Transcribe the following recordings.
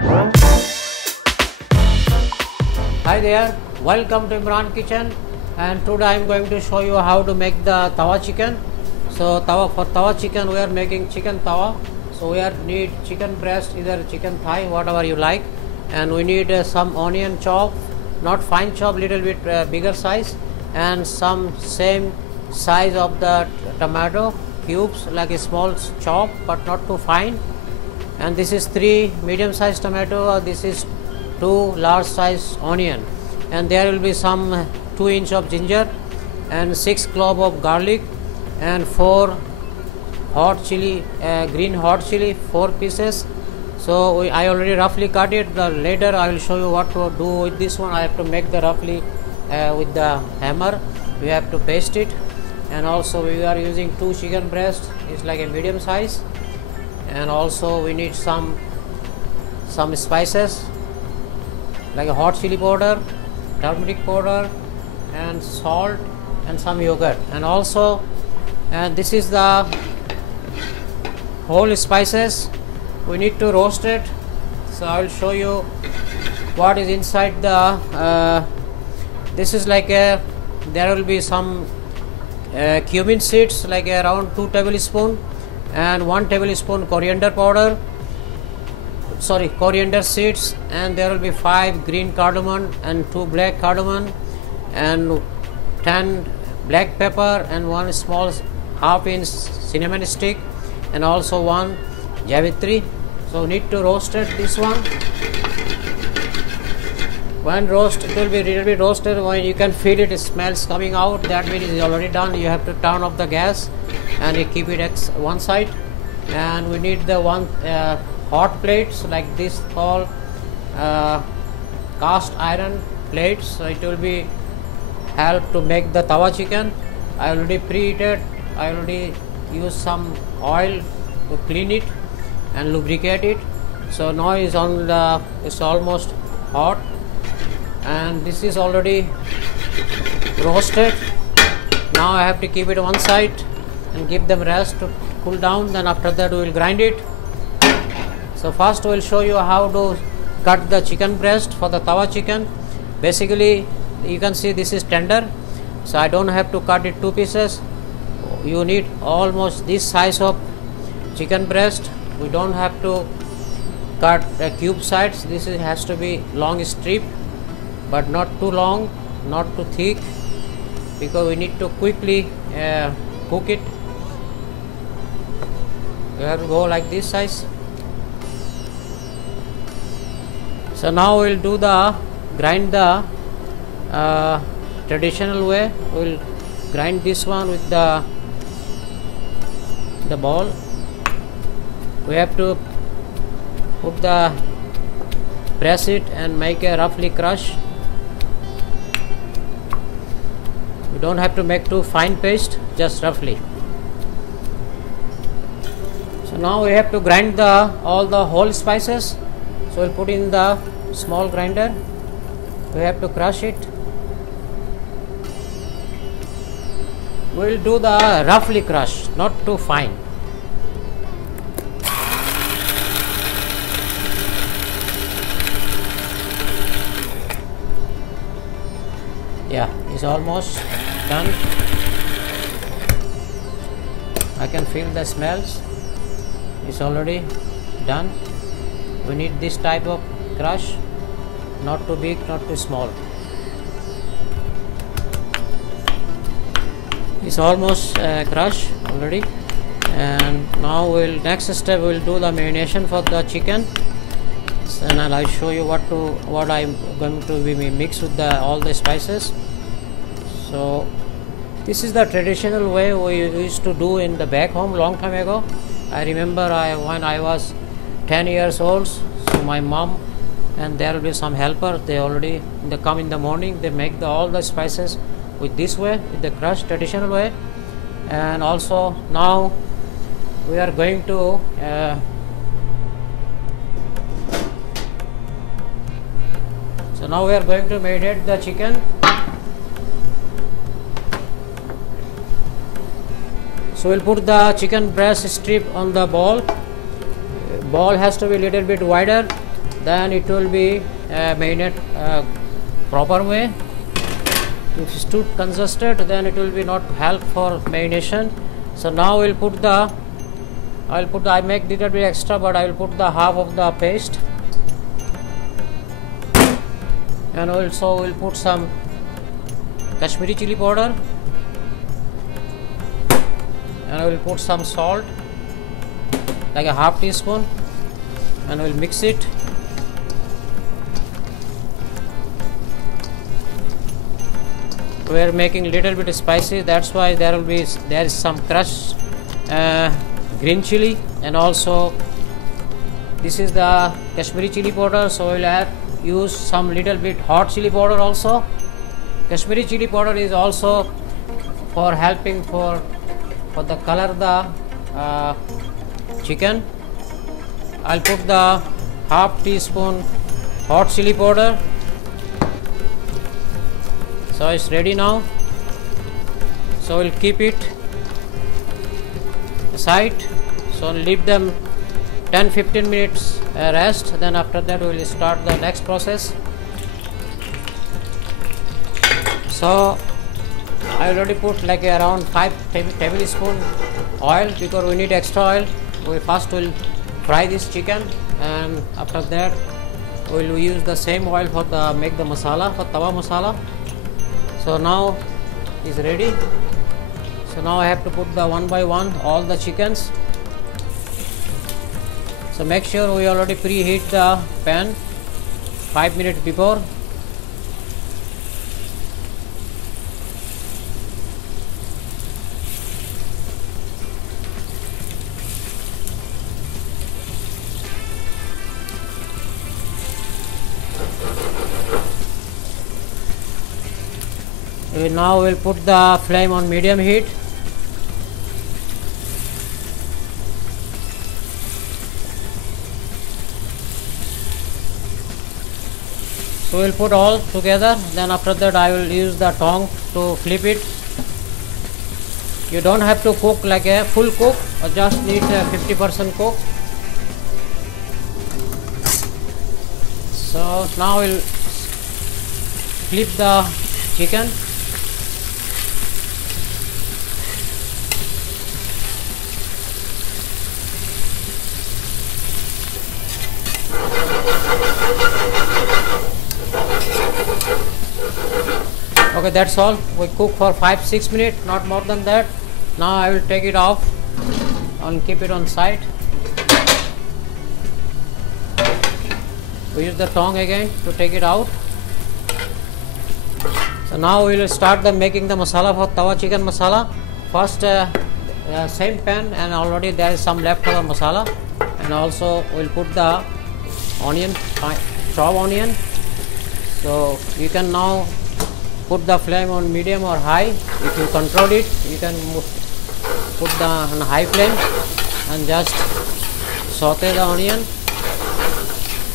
Hi there, welcome to Imran Kitchen, and today I am going to show you how to make the tawa chicken. So for tawa chicken we are making chicken tawa. So we need chicken breast, either chicken thigh, whatever you like, and we need some onion chop, not fine chop, little bit bigger size, and some same size of the tomato cubes, like a small chop but not too fine. And this is 3 medium sized tomato, this is 2 large size onion, and there will be some 2 inch of ginger and 6 clove of garlic and 4 hot chili, green hot chili, 4 pieces. So I already roughly cut it. Later I will show you what to do with this one. I have to make the roughly with the hammer. We have to paste it, and also we are using 2 chicken breast. It's like a medium size, and also we need some spices like a hot chili powder, turmeric powder, and salt, and some yogurt, and also this is the whole spices. We need to roast it. So I will show you what is inside the this is like a, there will be some cumin seeds, like around 2 tablespoons, and 1 tablespoon coriander powder, coriander seeds, and there will be 5 green cardamom and 2 black cardamom, and 10 black pepper, and 1 small half-inch cinnamon stick, and also 1 javitri. So need to roast it, this one. When roast, it will be little bit roasted. When you can feel it smells coming out, that means it is already done. You have to turn off the gas and you keep it at one side. And we need the one hot plates like this, called cast iron plates. So it will be help to make the tawa chicken. I already preheated. I already used some oil to clean it and lubricate it. So now it's on the, it's almost hot, and this is already roasted. Now I have to keep it one side and give them rest to cool down. Then after that we will grind it. So first we will show you how to cut the chicken breast for the tawa chicken. Basically you can see this is tender, so I don't have to cut it 2 pieces. You need almost this size of chicken breast. We don't have to cut cube sides. This has to be long strip, but not too long, not too thick, because we need to quickly cook it. You have to go like this size. So now we'll do the grind the traditional way. We'll grind this one with the ball. We have to put the, press it and make a roughly crush. We don't have to make too fine paste, just roughly. So now we have to grind all the whole spices. So we'll put in the small grinder. We have to crush it. We'll do the roughly crush, not too fine. Yeah, it's almost done. I can feel the smells. It's already done. We need this type of crush, not too big, not too small. It's almost crushed already, and now next step we'll do the marination for the chicken. And I'll show you what I'm going to be mix with all the spices. So this is the traditional way we used to do in the back home long time ago. I remember when I was 10 years old, so my mom, and there will be some helper, they come in the morning, they make all the spices with this way, with the crushed traditional way. And also now we are going to so now we are going to marinate the chicken. So we'll put the chicken breast strip on the ball. Ball has to be a little bit wider, then it will be marinate proper way. If it's too congested, then it will be not help for marination. So now we'll put the, I make little bit extra, but I will put the half of the paste, and also we'll put some Kashmiri chili powder, and I will put some salt like a half teaspoon, and we'll mix it. We are making little bit spicy, that's why there is some crushed green chili, and also this is the Kashmiri chili powder, so we'll use some little bit hot chili powder also. Kashmiri chili powder is also for helping for the color the chicken. I'll put the half teaspoon hot chili powder. So it's ready now. So we'll keep it aside. So leave them 10-15 minutes rest. Then after that we will start the next process. So I already put like around 5 tablespoon oil, because we need extra oil. We first will fry this chicken, and after that we will use the same oil for the make the masala, for tawa masala. So now is ready. So now I have to put the one by one all the chickens. So make sure we already preheat the pan 5 minutes before. Now we'll put the flame on medium heat. So we'll put all together, then after that I will use the tongue to flip it. You don't have to cook like a full cook, or just need a 50% cook. So now we'll flip the chicken. Okay, that's all. We cook for 5-6 minutes, not more than that. Now I will take it off and keep it on side. We use the tongue again to take it out. So now we will start making the masala for tawa chicken masala. First same pan, and already there is some leftover masala, and also we'll put the onion, chopped onion. So you can now put the flame on medium or high. If you control it, you can put the on high flame and just saute the onion.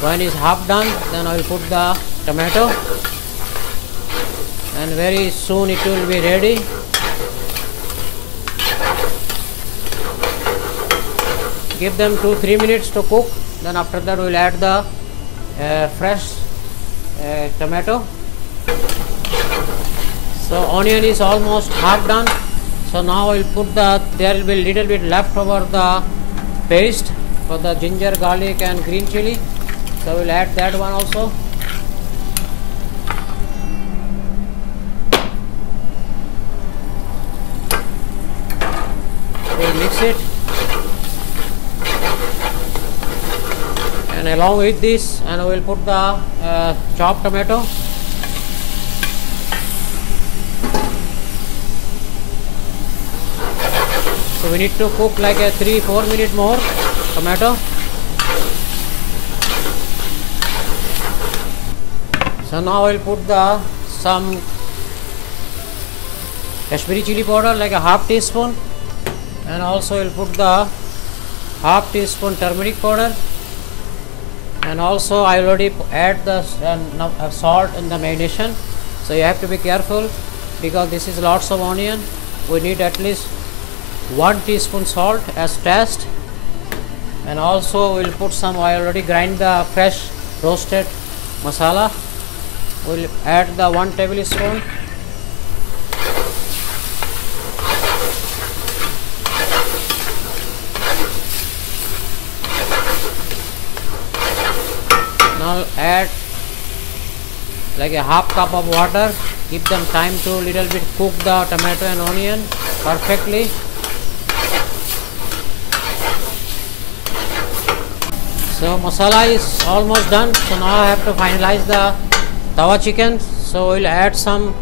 When it's half done, then I will put the tomato, and very soon it will be ready. Give them 2-3 minutes to cook. Then after that we will add the fresh tomato. So onion is almost half done. So now I will put there will be little bit left over the paste for the ginger, garlic and green chili. So we will add that one also. We will mix it, and along with this, and we will put the chopped tomato. So we need to cook like a 3-4 minutes more tomato. So now I will put some Kashmiri chili powder like a half teaspoon, and also I will put the half teaspoon turmeric powder, and also I already add the salt in the marination. So you have to be careful, because this is lots of onion. We need at least 1 teaspoon salt as taste, and also we will put some. I already grind the fresh roasted masala. We'll add the 1 tablespoon. Now add like a half cup of water. Give them time to little bit cook the tomato and onion perfectly. So masala is almost done. So now I have to finalize the tawa chicken. So we'll add some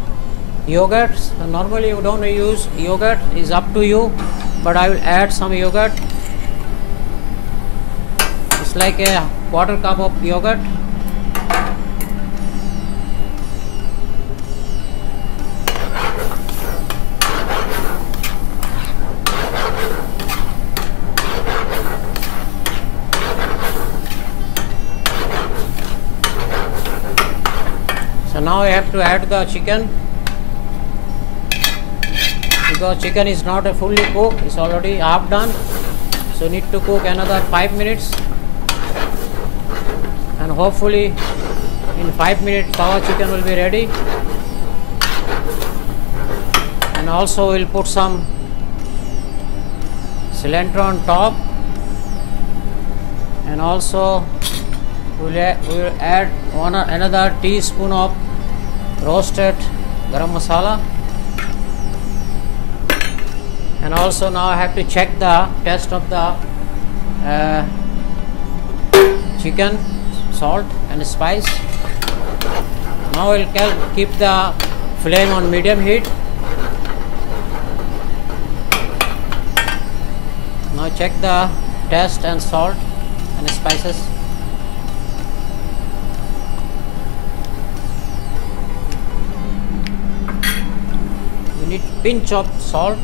yogurt. So normally you don't use yogurt, is up to you, but I will add some yogurt. It's like a quarter cup of yogurt. So now I have to add the chicken, because chicken is not a fully cooked, it's already half done, so need to cook another 5 minutes, and hopefully in 5 minutes tawa chicken will be ready. And also we'll put some cilantro on top, and also we'll add another teaspoon of roasted garam masala. And also now I have to check the taste of the chicken, salt and spice. Now we'll keep the flame on medium heat. Now check the taste and salt and spices. We need pinch of salt.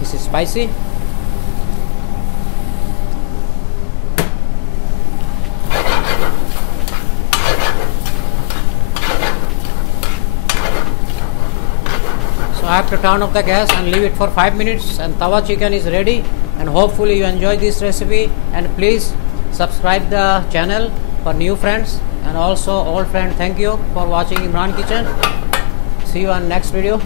This is spicy. So I have to turn off the gas and leave it for 5 minutes, and tawa chicken is ready. And hopefully you enjoy this recipe, and please subscribe the channel for new friends, and also old friends. Thank you for watching Imran Kitchen. See you on next video.